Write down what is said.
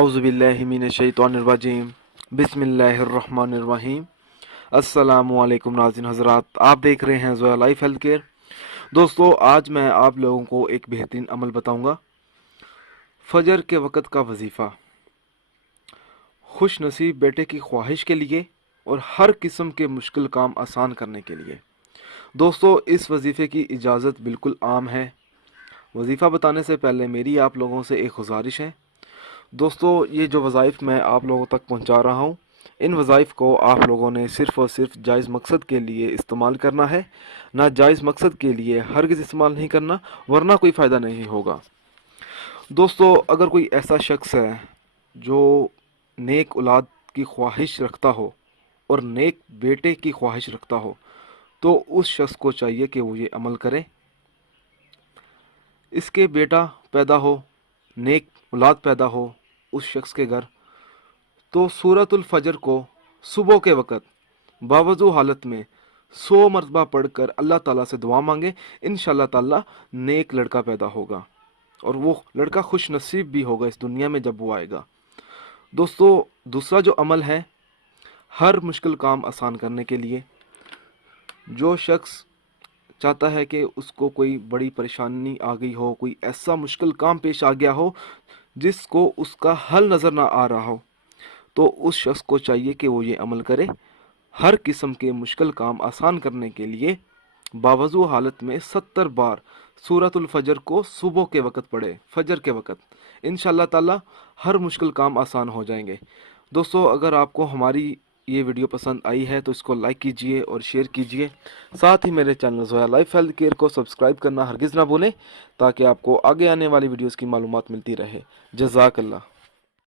आउज़ुबिल्लाहि मिनश्शैतानिर्रजीम बिस्मिल्लाहिर्रहमानिर्रहीम। अस्सलामुअलैकुम नाज़रीन हज़रात, आप देख रहे हैं ज़ोया लाइफ हेल्थ केयर। दोस्तों, आज मैं आप लोगों को एक बेहतरीन अमल बताऊंगा। फजर के वक़्त का वजीफ़ा खुश नसीब बेटे की ख्वाहिश के लिए और हर किस्म के मुश्किल काम आसान करने के लिए। दोस्तों, इस वजीफ़े की इजाज़त बिल्कुल आम है। वजीफ़ा बताने से पहले मेरी आप लोगों से एक गुजारिश है। दोस्तों, ये जो वज़ाइफ मैं आप लोगों तक पहुंचा रहा हूं, इन वज़ाइफ को आप लोगों ने सिर्फ़ और सिर्फ जायज़ मकसद के लिए इस्तेमाल करना है। नाजायज़ मकसद के लिए हरगिज़ इस्तेमाल नहीं करना, वरना कोई फ़ायदा नहीं होगा। दोस्तों, अगर कोई ऐसा शख्स है जो नेक औलाद की ख्वाहिश रखता हो और नेक बेटे की ख्वाहिश रखता हो, तो उस शख्स को चाहिए कि वो ये अमल करे। इसके बेटा पैदा हो, नेक औलाद पैदा हो उस शख्स के घर, तो सूरतुल फजर को सुबह के वक़्त बावजू हालत में 100 मरतबा पढ़कर अल्लाह ताला से दुआ मांगे। इंशाअल्लाह ताला नेक लड़का पैदा होगा और वो लड़का खुश नसीब भी होगा इस दुनिया में जब वो आएगा। दोस्तों, दूसरा जो अमल है, हर मुश्किल काम आसान करने के लिए, जो शख्स चाहता है कि उसको कोई बड़ी परेशानी आ गई हो, कोई ऐसा मुश्किल काम पेश आ गया हो जिसको उसका हल नज़र ना आ रहा हो, तो उस शख्स को चाहिए कि वो ये अमल करे। हर किस्म के मुश्किल काम आसान करने के लिए बावजू हालत में 70 बार सूरतुल फजर को सुबह के वक़्त पढ़े, फजर के वक़्त। इंशाअल्लाह ताला हर मुश्किल काम आसान हो जाएंगे। दोस्तों, अगर आपको हमारी ये वीडियो पसंद आई है तो इसको लाइक कीजिए और शेयर कीजिए। साथ ही मेरे channel Zoya life health care को सब्सक्राइब करना हरगिज़ ना भूलें, ताकि आपको आगे आने वाली वीडियोज़ की मालूमात मिलती रहे। जज़ाकल्लाह।